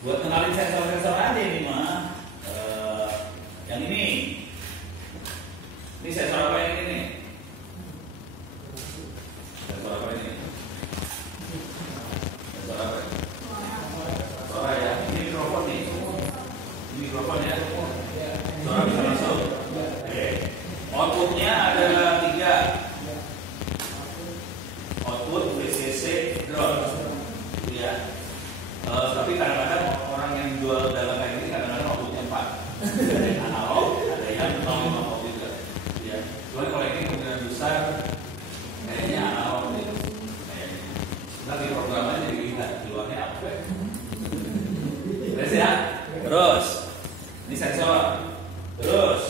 Buat kenalin sensor-sensor aja ini mah. Yang ini sensor apa yang ini? Sensor apa ini? Sensor apa? Suara ya. Ini mikrofon nih. Ini mikrofon ya. Suara bisa masuk. Oke. Outputnya ada 3. Output VCC drone. Ya. Tapi kadang-kadang orang yang jual dalam kayak ini kadang-kadang outputnya 4. Ada yang analog, ada yang non-analog juga. Ya. Cuman kalau ini kemungkinan besar kayaknya analog nih. Kayaknya. Nanti program aja dilihat keluarnya apa. Terus ya. Terus ini sensor. Terus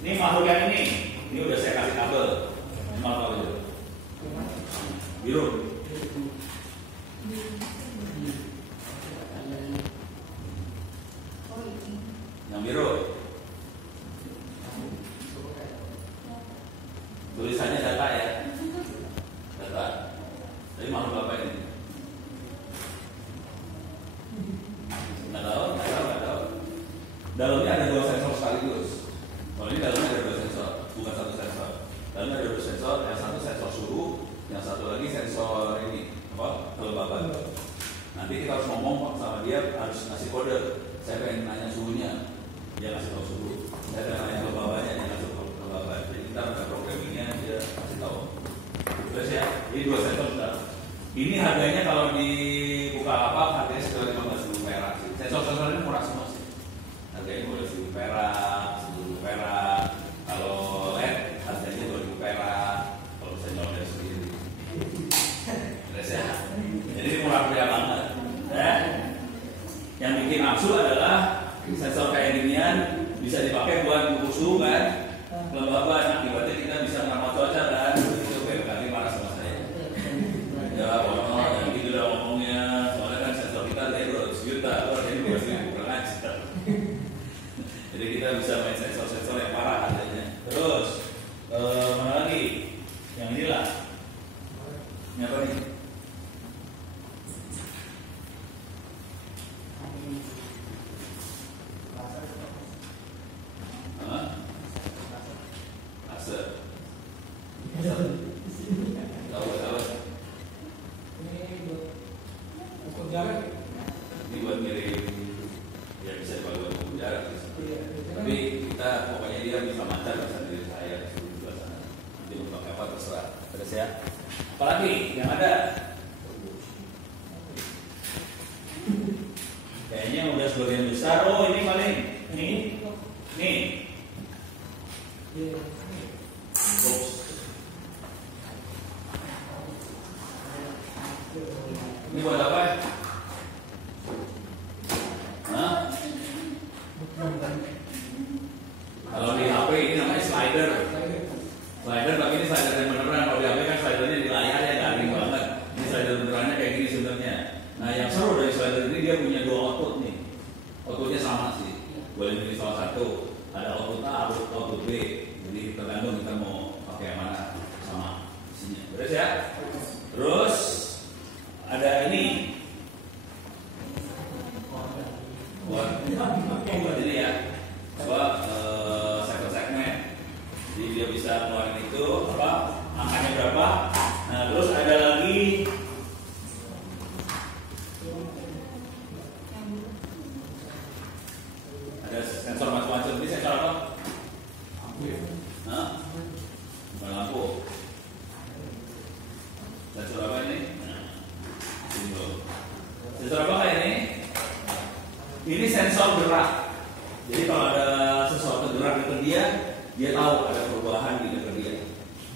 ini makhluk yang ini. Ini udah saya kasih kabel. Ini makhluk apa itu? Biru. Yang biru. Tulisannya data ya. Data. Tapi makhluk apa ini? Nggak tahu. Dalamnya ada 2 sensor sekaligus. Kalau ini dalamnya ada 2 sensor, bukan 1 sensor. Dalamnya ada 2 sensor, yang satu sensor suhu, yang satu lagi sensor ini apa? Kelembaban. Nanti kita harus ngomong sama dia, harus ngasih kode. Saya pengen nanya suhunya, dia ngasih tahu suhu. Saya pengen nanya kelembabannya, dia ngasih tahu kelembaban. Jadi kita ada programmingnya, dia kasih tahu. Terus ya, ini 2 sensor sudah. Ini harganya kalau di Bukalapak harganya sekitar 15.000 perak. Sensor-sensor ini murah semua sih. Harganya 15.000 perak, 10.000 perak. Kalau LED harganya 2.000 perak. Kalau sensor dia sendiri. Terus ya, jadi murah meriah banget. Yang bikin nafsu adalah sensor kayak ginian bisa dipakai buat ukur suhu kan, kelembaban. Akibatnya kita bisa ngamal cuaca kan. Itu BMKG marah sama saya. Ya, yang gitu udah ngomongnya. Soalnya kan sensor kita dari 200 juta, jadi 200.000 kurang aja. Jadi kita bisa main sensor-sensor yang parah harganya. Terus mana lagi? Yang inilah. Ini apa nih? Ini buat ngirim, ya bisa dipakai buat ukur jarak. Tapi kita pokoknya dia bisa mancar, bisa dari saya di sebelah sana. Nanti mau pakai apa terserah. Terus ya. Apalagi yang ada? Kayaknya udah sebagian besar. Oh ini paling nih. Ini buat apa? Kalau di HP ini namanya slider. Slider, tapi ini slider yang beneran. Kalau di HP kan slidernya di layar ya garing banget. Ini slider benerannya kayak gini sebenarnya. Nah yang seru dari slider ini dia punya 2 output nih. Outputnya sama sih. Boleh pilih salah satu. Ada output A, output B. Jadi tergantung kita mau pakai yang mana sama isinya. Terus ya. Terus ada ini. Buat ini ya. Segmen. Jadi dia bisa ngeluarin itu apa? Angkanya berapa? Nah, terus ada lagi sensor macam-macam. Ini sensor apa? Lampu ya? Bukan lampu. Sensor apa ini? Sensor apa kayak ini? Ini sensor gerak. Jadi kalau ada sesuatu gerak di dia tahu ada perubahan di dekat dia.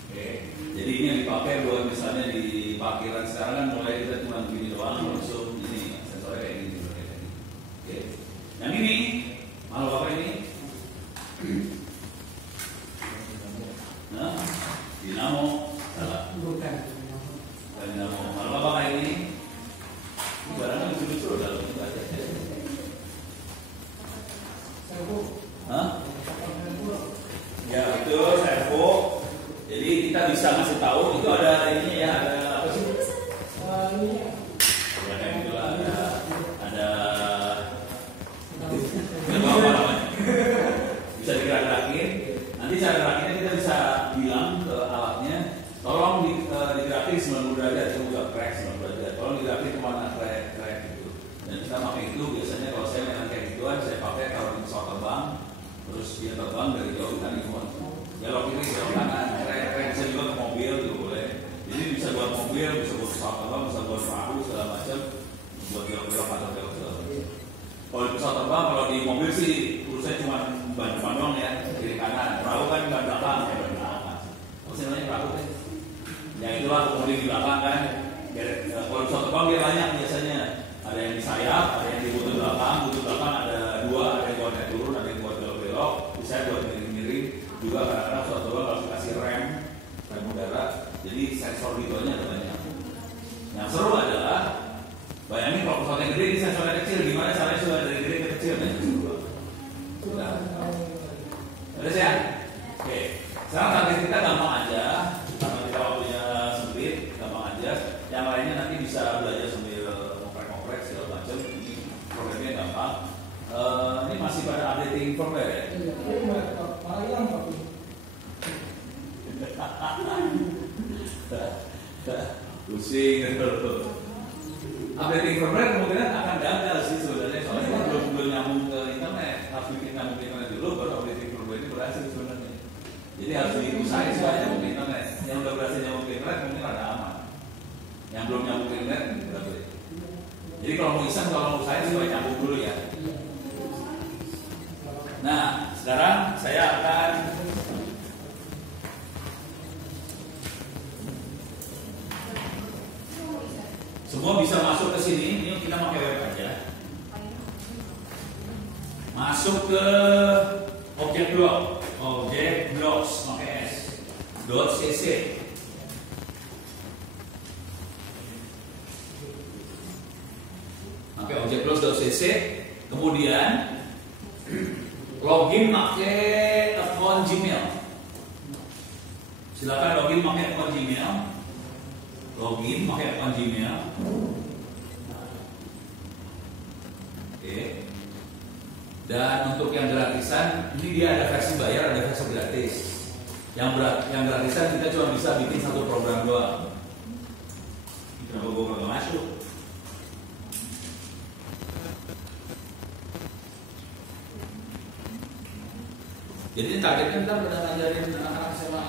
Oke. Jadi ini yang dipakai buat misalnya di parkiran sekarang kan mulai kita cuma begini doang langsung ini sensornya kayak gini. Oke. Yang ini makhluk apa ini? Dinamo. Salah. Bukan dinamo. Makhluk apa kayak ini? Barangnya lucu-lucu dalam itu aja. Ya betul, servo. Jadi kita bisa ngasih tahu itu ada ininya ya, ada apa sih? pesawat terbang, kalau di mobil sih urusannya cuma ban depan doang ya, kiri kanan. Perahu kan ban belakang, ban belakang. Apa sih namanya perahu kan? Ya itulah kemudian di belakang kan. Kalau pesawat terbang dia banyak biasanya. Ada yang di sayap, ada yang di buntut belakang ada dua, ada yang buat naik turun, ada yang buat belok-belok, bisa buat miring-miring. Juga kadang-kadang pesawat terbang harus dikasih rem udara, jadi sensor videonya ada banyak. Yang seru adalah bayangin kalau pesawat yang gede ini sensornya kecil, gimana caranya sudah dari gede ke kecil nih? Sudah. Udah ya? Oke. Sekarang target kita gampang aja, karena kita waktunya sempit, gampang aja. Yang lainnya nanti bisa belajar sambil ngoprek-ngoprek segala macam. Ini programnya gampang. Ini masih pada updating firmware ya? Pusing updating firmware kemungkinan akan gagal sih sebenarnya, soalnya kan belum nyambung ke internet, harus bikin nyambung ke internet dulu baru updating firmware ini berhasil sebenarnya. Jadi harus diusahain supaya nyambung ke internet. Yang udah berhasil nyambung ke internet mungkin ada aman, yang belum nyambung ke internet berarti. Jadi kalau mau iseng, kalau mau usahain supaya nyambung dulu ya. Nah sekarang saya akan semua bisa masuk ke sini. Ini kita pakai web aja. Masuk ke objek blocks pakai S .cc. Pakai objek blocks.cc. Kemudian login pakai account Gmail. Silakan login pakai account Gmail. Login pakai account Gmail. Oke. Dan untuk yang gratisan, ini dia ada versi bayar, ada versi gratis. Yang gratisan kita cuma bisa bikin satu program doang. Kenapa gue nggak masuk? Jadi targetnya kita udah ngajarin anak-anak SMA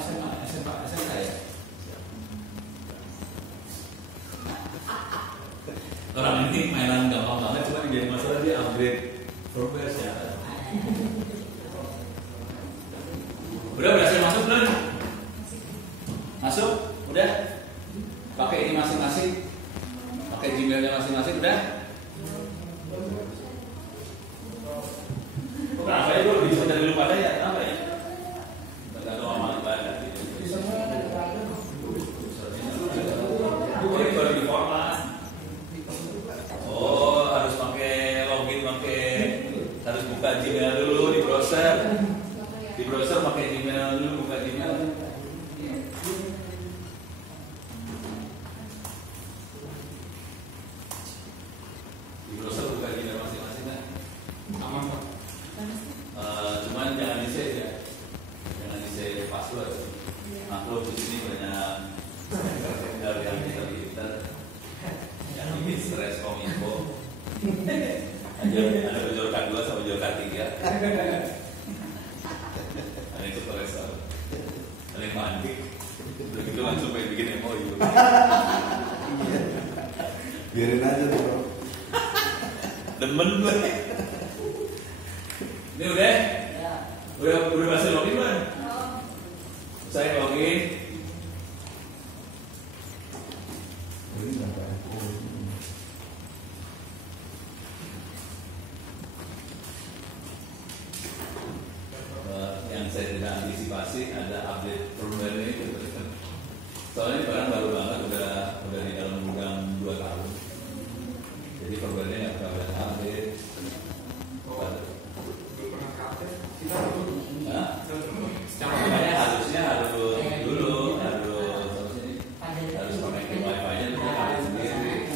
ya. Orang ini mainan gampang banget, cuma jadi masalah dia upgrade firmware ya. Udah berhasil masuk belum? Masuk? Udah? Pakai ini masing-masing, pakai Gmailnya masing-masing, udah? Kenapa ya gue bisa dari lupa ya? Kenapa ya? Tergantung amal ibadah gitu. Ini baru di format. Oh, harus pakai login, harus buka Gmail dulu di browser. Di browser pakai Gmail dulu, buka Gmail. Di browser buka Gmail masing-masing kan? Aman kok. Cuman jangan di-save ya. Jangan di-save password. Maklum di sini banyak dari yang kita yang bikin stres kominfo. Ada bejorkan 2 sama bejorkan 3. Ada yang keteresan, ada yang mandik. Begitu langsung pengen bikin MOU. Biarin aja tuh bro. Demen gue. Ini udah? Udah berhasil login belum? Saya login. Yang saya tidak antisipasi ada update firmware ini. Soalnya ini barang baru banget, udah di dalam gudang 2 tahun. Jadi firmware-nya nggak pernah ada update. Makanya harusnya harus connecting wifi-nya itu update sendiri.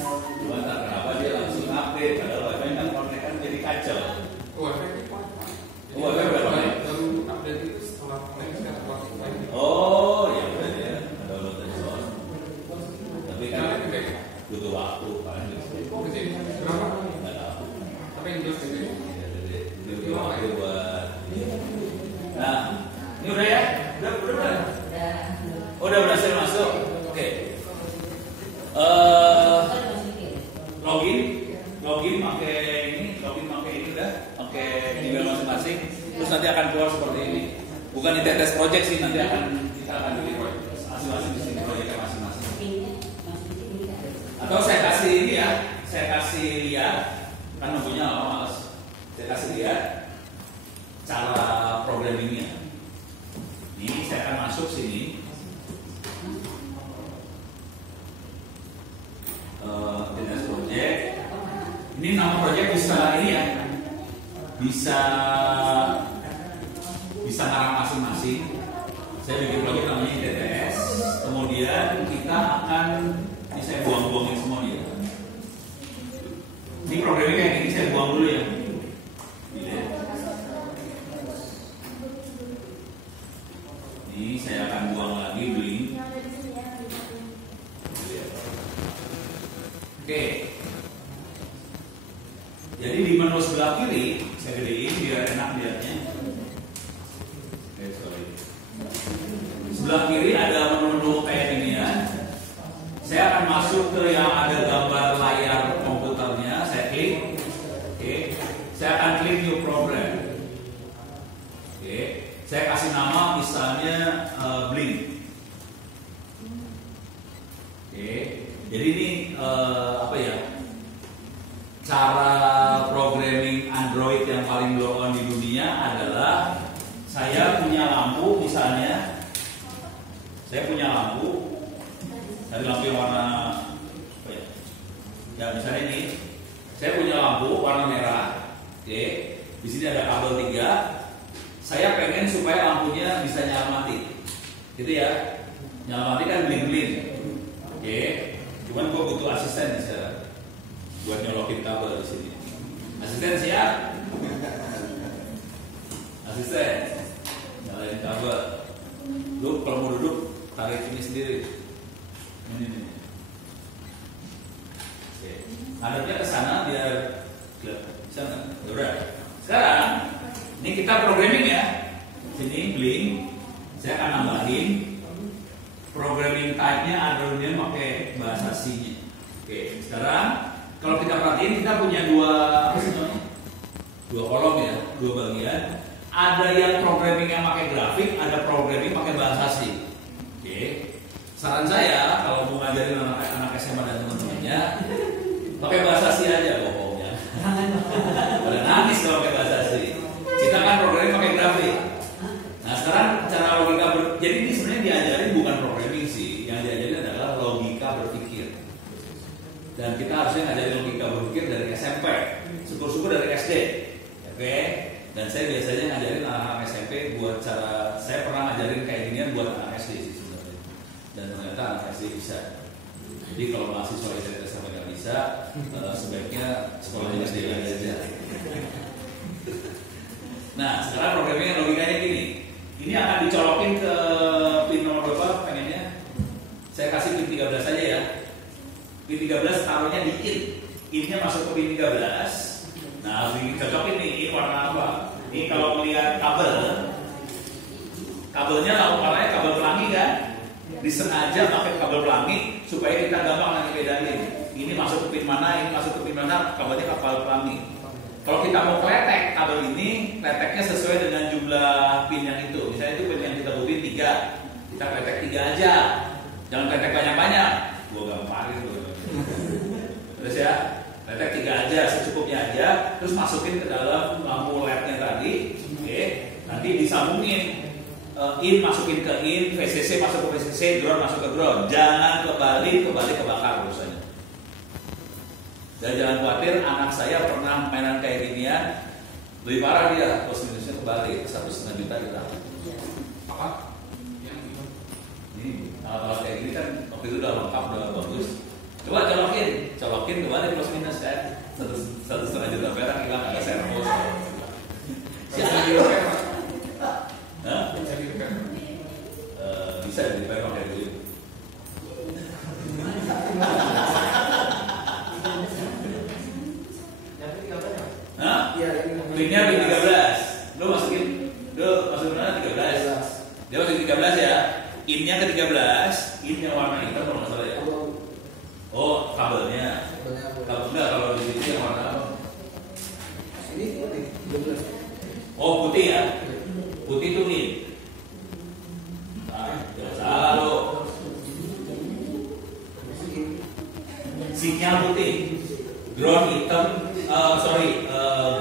Cuma tak kenapa dia langsung update, padahal wifi kan connect kan jadi kacau. Wifi berapa nih? Oh, ya udah ya, ada download dari source. Tapi kan butuh waktu kan. Berapa? Nggak tahu. Tapi yang jelas ini. Ya, jadi butuh waktu buat. Nah, ini udah ya? Udah. Oh, udah berhasil masuk. Oke. Login pakai ini udah pakai email masing-masing, terus nanti akan keluar seperti ini. Bukan di tes project sih, nanti kita akan bikin masing-masing di sini proyeknya masing-masing. Atau saya kasih ini ya, saya kasih lihat, kan punya lama males. Saya kasih lihat cara programmingnya. Ini saya akan masuk sini. Tes project. Ini nama project bisa ini ya, bisa ngarang masing-masing. Saya bikin project namanya ITTS. Kemudian kita akan, ini saya buang-buangin semua ya. Ini programnya kayak gini, saya buang dulu ya. Ini saya akan buang lagi Blink. Oke. Jadi di menu sebelah kiri saya gedein biar enak lihatnya. Sebelah kiri ada menu kayak gini ya. Saya akan masuk ke yang ada gambar layar komputernya. Saya klik. Oke. Saya akan klik new program. Oke. Saya kasih nama misalnya Blink. Oke. Jadi ini apa ya? Cara programming Android yang paling blow on di dunia adalah saya punya lampu misalnya. Saya punya lampu. Dari lampu yang warna apa ya? Ya misalnya ini. Saya punya lampu warna merah. Oke. Di sini ada kabel 3. Saya pengen supaya lampunya bisa nyala mati. Gitu ya. Nyala mati kan bling-bling. Oke. Cuman gua butuh asisten sekarang buat nyolokin kabel di sini. Asisten siap? Asisten, nyalain kabel. Lu kalau mau duduk tarik ini sendiri. Ini. Oke. Ngadepnya ke sana biar bisa nggak? Udah. Sekarang ini kita programming ya. Sini Blink. Saya akan nambahin programming type-nya Android-nya pakai bahasa C-nya. Oke, sekarang kalau kita perhatiin kita punya dua kolom ya, dua bagian. Ada yang programming yang pakai grafik, ada programming pakai bahasa C. Oke. Saran saya kalau mau ngajarin anak SMA dan teman-temannya pakai bahasa C aja pokoknya. Pada nangis kalau pakai bahasa C. Kita kan programming pakai grafik. Nah sekarang cara logika jadi ini sebenarnya diajarin bukan programming sih, yang diajarin adalah logika berpikir. Dan kita harusnya ngajarin logika berpikir dari SMP, syukur-syukur dari SD, oke? Dan saya biasanya ngajarin anak-anak SMP buat cara, saya pernah ngajarin kayak ginian buat anak SD sih sebenarnya. Dan ternyata anak SD bisa. Jadi kalau mahasiswa SD sampai nggak bisa, sebaiknya sekolahnya SD aja. Nah, sekarang programnya logikanya gini. Ini akan dicolokin ke pin nomor berapa pengennya? Saya kasih pin 13 saja ya. Pin 13 taruhnya di in. In-nya masuk ke pin 13. Nah, harus dicocokin nih, ini warna apa? Ini kalau melihat kabelnya warnanya kabel pelangi kan? Disengaja pakai kabel pelangi supaya kita gampang nanti bedain. Ini masuk ke pin mana, ini masuk ke pin mana, kabelnya kabel pelangi. Kalau kita mau kletek kabel ini, kleteknya sesuai dengan jumlah pin yang itu. Misalnya itu pin yang kita butuhin 3, kita kletek 3 aja. Jangan kletek banyak-banyak. Gua gamparin tuh. Terus ya, kletek 3 aja, secukupnya aja. Terus masukin ke dalam lampu LED-nya tadi. Oke, nanti disambungin. In masukin ke in, VCC masuk ke VCC, ground masuk ke ground. Jangan kebalik kebakar urusannya. Dan jangan khawatir, anak saya pernah mainan kayak ginian, lebih parah dia, plus minusnya kebalik, 1,5 juta kita. Apa? Ini alat kayak gini kan waktu itu udah lengkap, udah bagus. Coba colokin kembali plus minus kan, 1,5 juta perak hilang, ada servo. Bisa di repair, Pak? Hah? Bisa di repair. Bisa di repair pakai duit. Hah? Pinnya pin 13. Lu masukin mana 13. Dia masukin 13 ya. In-nya ke 13, in-nya warna hitam kalau nggak salah ya. Oh, kabelnya. Kabel enggak, kalau di sini yang warna apa? Ini putih ya. Putih itu in. Nah, jangan salah lo. Sinyal putih. Ground hitam,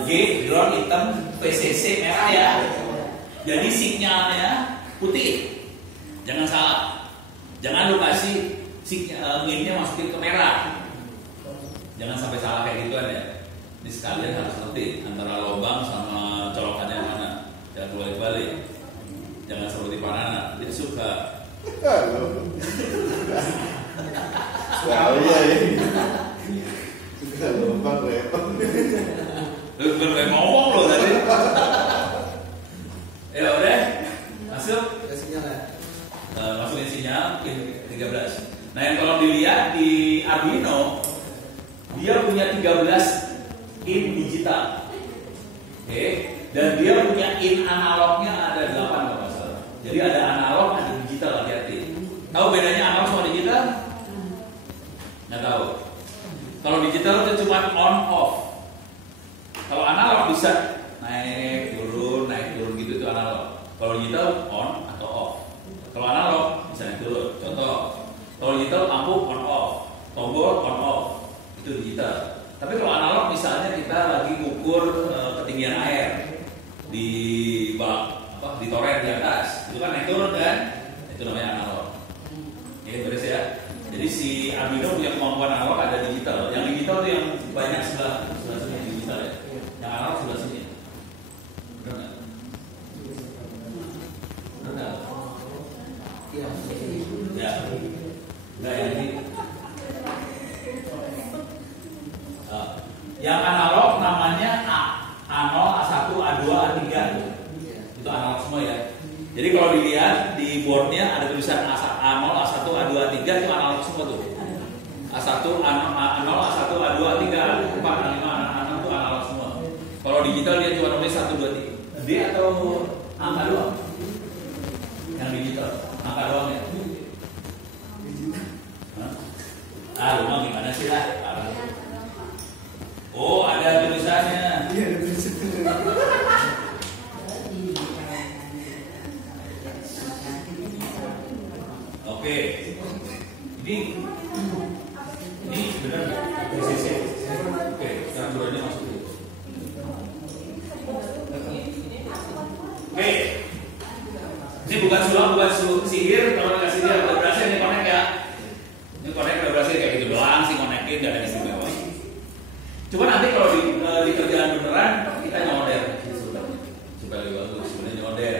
G ground hitam, PCC merah ya. Jadi sinyalnya putih. Jangan salah. Jangan lu kasih minnya masukin ke merah. Jangan sampai salah kayak gituan ya. Ini sekalian harus ngerti antara lubang sama colokannya mana. Jangan balik-balik. Jangan seperti Panana, dia suka. Iya ini. Suka lubang repot. Lu belum ngomong lo tadi. Ya udah, masuk. Masukin sinyal pin 13. Nah yang kalau dilihat di Arduino, dia punya 13 in digital. Oke. Dan dia punya in analognya ada 8 kalau nggak salah. Jadi ada analog, ada digital, hati-hati. Tahu bedanya analog sama digital? Nggak tahu. Kalau digital itu cuma on off. Kalau analog bisa naik turun gitu itu analog. Kalau digital on atau off. Kalau analog bisa naik turun. Contoh, kalau digital lampu on off, tombol on off, itu digital. Tapi kalau analog misalnya kita lagi ngukur ketinggian air di di toren di atas, itu kan naik turun kan? Itu namanya analog. Ini beres ya. Jadi si Arduino punya kemampuan analog ada digital. Yang digital itu yang banyak sebelah sini digital ya. Yang analog sebelah sini. Benar nggak? Benar nggak? Ya. Nah yang ini. Yang analog namanya A0, A1, A2, A3. Itu analog semua ya. Jadi kalau dilihat di boardnya ada tulisan A0, A1, A2, A3 itu analog semua tuh. A1, A0, A1, A2, A3, A4, A5, A6 itu analog semua. Kalau digital dia cuma nulis 1, 2, 3. D atau angka doang? Yang digital, angka doang ya. Lu mah gimana sih lah? Oh, ada tulisannya. Iya, ada tulisannya. Oke. Ini benar PCC. Oke, sekarang dulunya masuk dulu. Oke. Ini bukan sulap, bukan sihir. Kalau nggak sihir udah berhasil nih connect ya. Ini connect udah berhasil kayak gitu doang sih connectin, nggak ada istimewa. Cuma nanti kalau di kerjaan beneran kita nyolder supaya lebih bagus. Sebenarnya nyolder.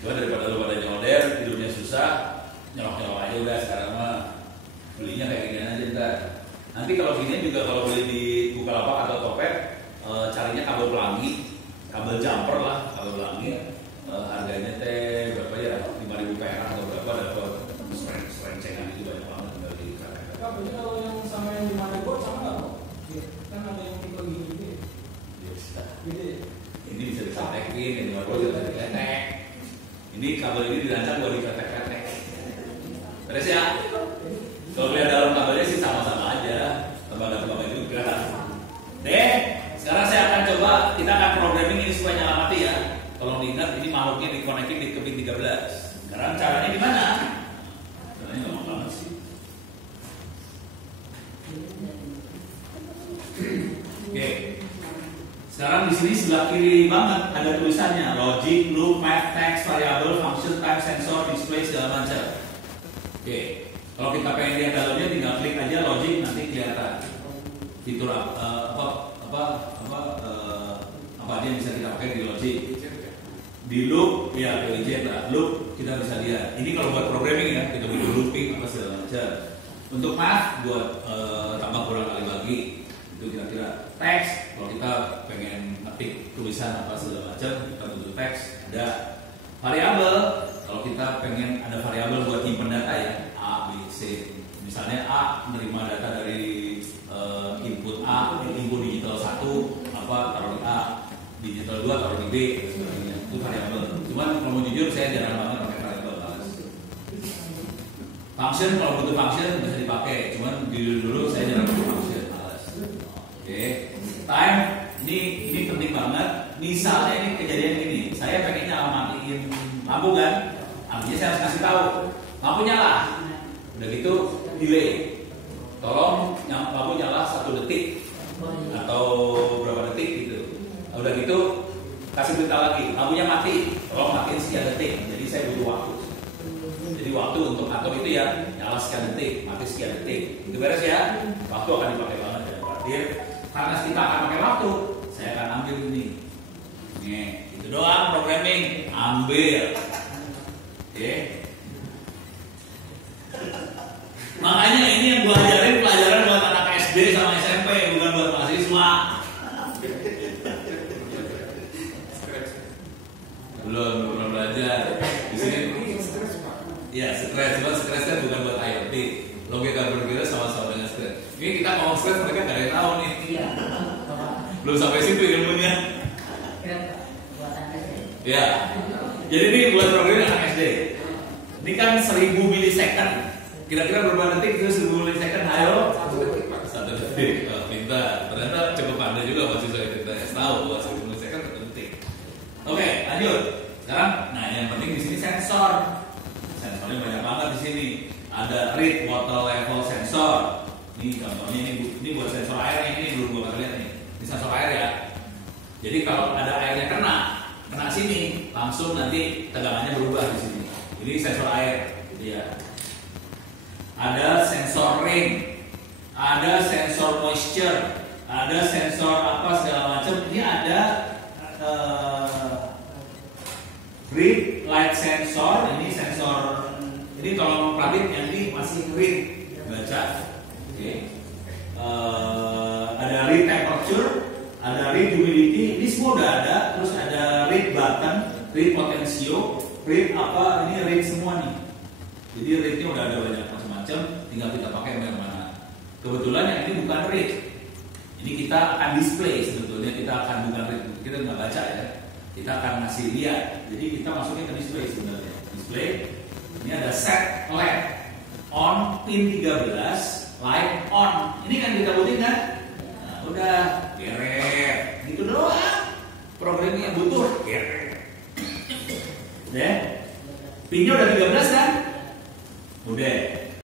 Cuma daripada lu pada nyolder hidupnya susah, nyolok aja udah sekarang mah belinya kayak gini aja ntar. Nanti kalau gini juga kalau beli di Bukalapak atau Topet, carinya kabel pelangi, kabel jumper lah, kabel pelangi. Harganya teh berapa ya? 5.000 perak atau berapa dapat serencengan itu banyak banget tinggal di KPK. Kabelnya kalau yang sama yang di mana bot sama nggak kok? Kan ada yang tipe gini. Ini bisa diketekin, yang luar bisa diketek. Ini kabel ini dirancang buat diketek-ketek. Beres ya? Kalau lihat dalam kabelnya sih sama-sama aja, lembaga-lembaga juga. Deh, sekarang saya akan coba, kita akan programming ini supaya nyala mati ya. Tolong diingat, ini makhluknya dikonekin di ke pin 13. Sekarang caranya gimana? Caranya gampang banget sih. Oke. Sekarang di sini sebelah kiri banget ada tulisannya logic, loop, math, text, variable, function, time, sensor, display segala macam. Oke. Kalau kita pengen lihat dalamnya tinggal klik aja logic nanti kelihatan. Fitur apa aja yang bisa kita pakai di logic. Di loop ya PIJ lah. Loop kita bisa lihat. Ini kalau buat programming ya kita butuh looping apa segala macam. Untuk math buat tambah kurang kali bagi. Itu kira-kira teks kalau kita pengen ngetik tulisan apa segala macam kita butuh teks. Ada variabel kalau kita pengen ada variabel buat nyimpen data ya A, B, C. Misalnya A menerima data dari input A, input digital 1 apa taruh di A, digital 2 taruh di B dan sebagainya. Itu variabel. Cuman kalau mau jujur saya jarang banget pakai variabel. Function kalau butuh function bisa dipakai. Cuman dulu saya jarang pakai function. Oke. Time ini penting banget. banget. Misalnya ini kejadian gini, saya pengen matiin lampu kan, artinya saya harus kasih tahu lampu nyala. Udah gitu delay, tolong lampu nyala 1 detik atau berapa detik gitu. Udah gitu kasih berita lagi, lampunya mati, tolong matiin sekian detik. Jadi saya butuh waktu. Jadi waktu untuk atur itu ya nyala sekian detik, mati sekian detik. Itu beres ya. Waktu akan dipakai banget dan berarti karena kita akan pakai waktu, saya akan ambil ini. Nih, itu doang programming, ambil. Oke. Makanya ini yang gua ajarin pelajaran buat anak SD sama SMP, bukan buat mahasiswa. Belum belajar. Di sini ya, stres, cuma stres kan bukan buat IoT. Logika berpikir sama-sama dengan stres. Ini kita ngomong stres, mereka nggak ada yang tahu nih. Belum sampai situ ilmunya. Ya, jadi ini buat program anak SD. Ini kan 1000 milisecond. Kira-kira berapa detik itu 1000 milisecond? Ayo. 1 detik. Oh, pintar. Ternyata cukup pandai juga mahasiswa kita. Tahu bahwa 1000 milisecond itu detik. Oke, lanjut. Sekarang, nah yang penting di sini sensor. Sensornya banyak banget di sini. Ada read water level sensor. Ini contohnya ini buat sensor airnya, ini belum gua lihat nih. Ini sensor air ya. Jadi kalau ada airnya kena sini, langsung nanti tegangannya berubah di sini. Ini sensor air, gitu ya. Ada sensor rain, ada sensor moisture, ada sensor apa segala macam. Ini ada read light sensor, ini sensor. Ini kalau perhatiin yang ini masih read, baca. Oke. Ada read temperature, ada read humidity, ini semua udah ada. Terus ada read button, read potensio, read apa, ini read semua nih. Jadi readnya udah ada banyak macam-macam, tinggal kita pakai yang mana. Kebetulan yang ini bukan read, ini kita akan display sebetulnya, kita akan bukan read, kita nggak baca ya. Kita akan ngasih lihat, jadi kita masukin ke display sebenarnya. Display, ini ada set LED on pin 13, light on. Ini kan kita butuhin kan? Nah, udah beres, gitu doang. Programnya butuh, beres. Deh, pinnya udah 13 kan? Udah.